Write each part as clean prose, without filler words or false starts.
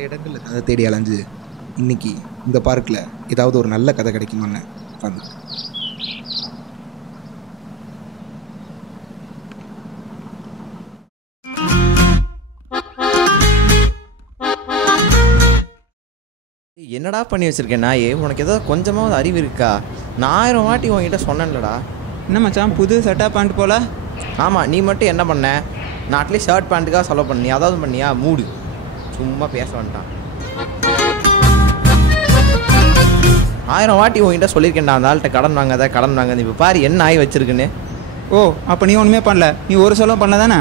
பல இடங்களில் கதை தேடி அலைஞ்சு இன்னைக்கு இந்த பார்க்கில் ஏதாவது ஒரு நல்ல கதை கிடைக்குமான்னு உட்காந்து என்னடா பண்ணி வச்சிருக்கேன் நாயே, உனக்கு ஏதாவது கொஞ்சமாவது அறிவு இருக்கா? நான் 1000 வாட்டி உங்ககிட்ட சொன்னேன்லடா. என்ன மச்சான் புது சட்டா பேண்ட் போல? ஆமாம், நீ மட்டும் என்ன பண்ண? நான் அட்லீஸ்ட் ஷர்ட் பேண்ட்டுக்காக செலவு பண்ணி அதாவது பண்ணியா? மூடு, சும்மா பேச வேண்டாம். 1000 வாட்டி உங்ககிட்ட சொல்லியிருக்கேன்டா அந்த ஆள்கிட்ட கடன் வாங்காத. இப்போ பாரு என்ன ஆகி வச்சிருக்குன்னு. ஓ அப்போ நீ ஒன்றுமே பண்ணல, நீ ஒரு செலவு பண்ண தானே?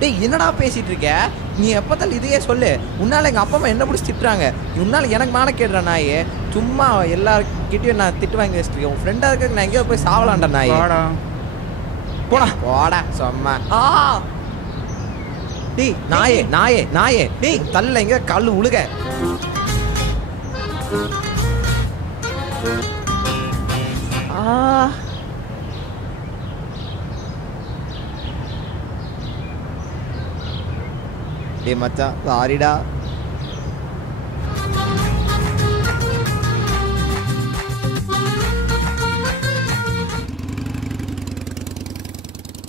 டேய் என்னடா பேசிகிட்டு இருக்க நீ? எப்போத்தால் இதையே சொல்லு. உன்னால் எங்கள் அப்பா அம்மா என்ன பிடிச்சி திட்டுறாங்க, உன்னால் எனக்கு மான கேடுறா நாயே. சும்மா எல்லார்கிட்டையும் நான் திட்டு வாங்கி வச்சுருக்கேன். உன் ஃப்ரெண்டாக இருக்க நான் எங்கேயோ போய் சாவலான்டா நாயே. போடா போடா சும்மா. டேய் நாயே நாயே நாயே, டேய் தள்ள எங்கே கல் உழுக. டேய் மச்சான் சாரிடா.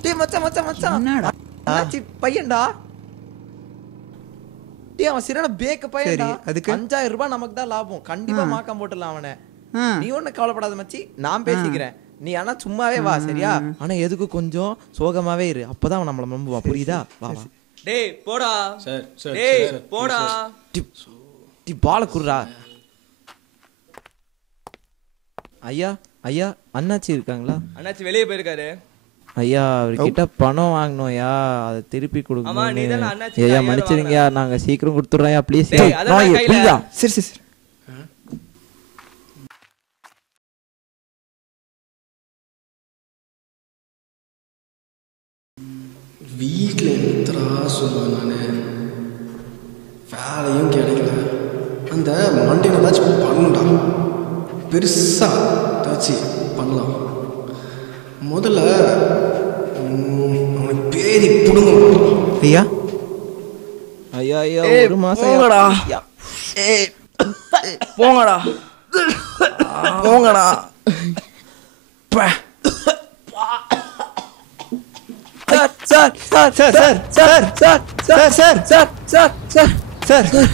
டேய் மச்சான் மச்சான் மச்சான் என்னடா ஆச்சி பையன்டா. டேய் அவன் சரியான பேக்க பையன்டா. அதுக்கு 5000 ரூபாய் நமக்கு தான் லாபம். கண்டிப்பா மாக்கம் போட்டுடலாம் அவனை. நீ ஒன்னும் கவலைப்படாத மச்சி, நான் பேசிக்கிறேன். நீ ஆனா சும்மாவே வா சரியா? ஆனா எதுக்கு கொஞ்சம் சோகமாவே இரு, அப்பதான் அவன் நம்மள நம்புவான். புரியுதா? வா வா. டேய் போடா சார் சார். டேய் போடா. டி பால குர்ரா. ஐயா ஐயா அண்ணாச்சி இருக்காங்களா? அண்ணாச்சி வெளியே போயிருக்காரு. ஐயா அவர்கிட்ட பணம் வாங்கணும்யா, அதை திருப்பி கொடுக்கணும். ஐயா மன்னிச்சிருங்கயா, நாங்க சீக்கிரம் கொடுத்துறோம்யா ப்ளீஸ். சரி சரி சரி. வீட்டில் எத்தரா சொல்லுவேன் நான், வேலையும் கிடைக்கல. அந்த மண்டையில் ஏதாச்சும் பண்ணுண்டா, பெருசாக ஏதாச்சும் பண்ணலாம். முதல்ல அவனுக்கு பேதி பிடுங்க. ஐயா ஐயா ஐயா ஒரு மாசம் போங்கடா. போங்கடா போங்கடா. Sir sir sir sir sir sir sir sir sir sir sir sir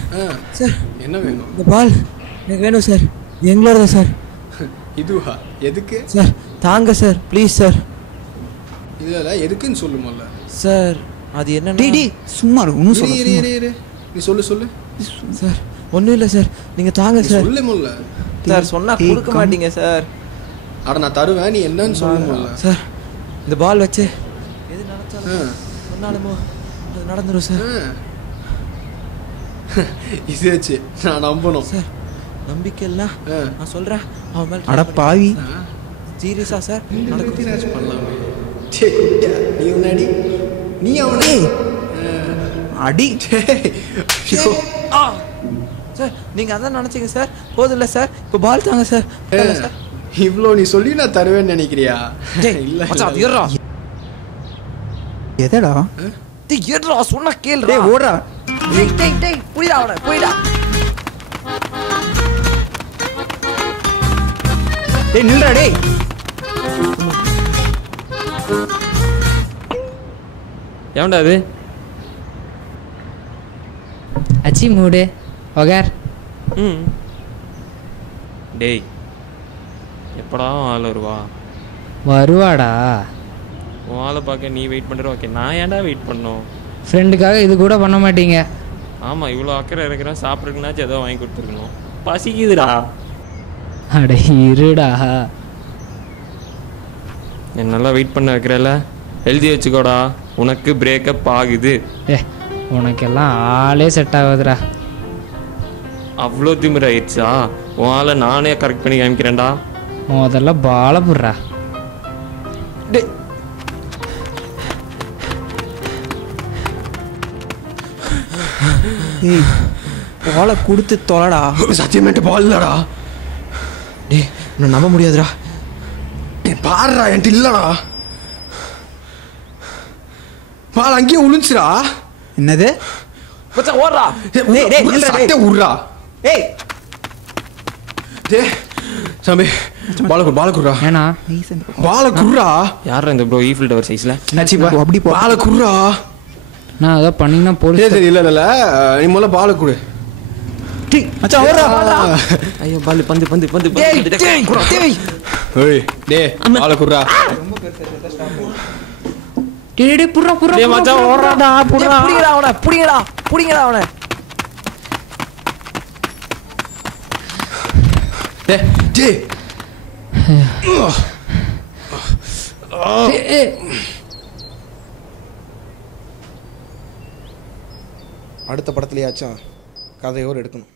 sir என்ன வேணும்? இந்த பால் எனக்கு வேணும் சார், எங்களோட சார். இதுவா? எதுக்கு சார்? தாங்க சார் ப்ளீஸ் சார். இதில் எதுக்குன்னு சொல்லுமல்ல சார். அது என்ன டி சும்மா ஒன்றும் சொல்லு. நீ சொல்லு சொல்லு சார். ஒன்றும் இல்லை சார், நீங்கள் தாங்க சார். சொல்லு முல்ல சார். சொன்னா கொடுக்க மாட்டீங்க சார். அட நான் தருவேன், நீ என்னன்னு சொல்லுமல்ல சார். இந்த பால் வச்சு எது நினைச்சாலும் சொன்னாலுமோ அது நடந்துடும் சார். இது வச்சு நான் நம்பணும் சார். நம்பிக்கை இல்லைனா நான் சொல்கிறேன் அவன் மேலே. அட பாவி, சீரியஸா சார்? பண்ணலாமே. நீ முன்னாடி நீ அவனே அடி. சார் நீங்கள் அதான் நினச்சிங்க சார். போதும் இல்லை சார், இப்போ பால் தாங்க சார். இவ்வளோ நீ சொல்லி நான் தருவேன்னு நினைக்கிறியா? இல்லை அது ஏறா. எதடா? டேய் ஏறா, சொன்னா கேளு. டேய் ஓடுறா. டேய் டேய் டேய் புரியுதா அவனை? புரியுதா? டேய் நில்றா டேய். ஏன்டா அது? அச்சி மூடு ஒகார். டேய் எப்படா ஆள் வருவா? வருவாடா. உன் ஆளை பார்க்க நீ வெயிட் பண்ணுற. ஓகே, நான் ஏன்டா வெயிட் பண்ணோம்? ஃப்ரெண்டுக்காக இது கூட பண்ண மாட்டீங்க. ஆமாம், இவ்வளோ அக்கறை இருக்கிறேன், சாப்பிட்றதுக்குனாச்சும் ஏதோ வாங்கி கொடுத்துருக்கணும். பசிக்குதுடா. அட இருடா. என்னெல்லாம் வெயிட் பண்ண வைக்கிறல, எழுதி வச்சுக்கோடா, உனக்கு பிரேக்கப் ஆகுது. உனக்கெல்லாம் ஆளே செட் ஆகுதுடா. அவ்வளோ திமிராயிடுச்சா? உன் ஆளை நானே கரெக்ட் பண்ணி காமிக்கிறேன்டா. முதல்ல பால புடுறா. ஏய் பாலை கொடுத்து தொலைடா. சத்தியமேட்டு பால் இல்லடா. டேய் நான் நம்ப முடியாதுடா. டேய் பாருடா, என்கிட்ட இல்லடா. பால் அங்கேயே உளுந்துச்சுடா. என்னது? மச்சான் ஓடுறா. டேய், டேய் டேய் நில்றா டேய். சட்டை உர்றா. ஏய் டேய் சாமி பாலகுர்ரா. ஏன்னா பாலகுர்ரா. யாரா இந்த ப்ரோ ஈஃபில் டவர் சைஸ்ல? அப்படி போ. பாலகுர்ரா. நான் ஏதோ பண்ணிங்கன்னா போலீஸ் சரி இல்ல நீ முதல்ல பால குடு. மச்சான் ஓடுறா. ஐயோ பால் பந்து பந்து பந்து டேய் பந்து. டேய் டேய். ஏய் டேய் பாலகுர்ரா. டேய் டேய் புர்ரா புர்ரா டேய் மச்சான் ஓடுறாடா புடுறா. புடிங்கடா அவனை புடிங்கடா அவனை. டேய் டேய். அடுத்த படத்துலையாச்சும் கதையோடு எடுக்கணும்.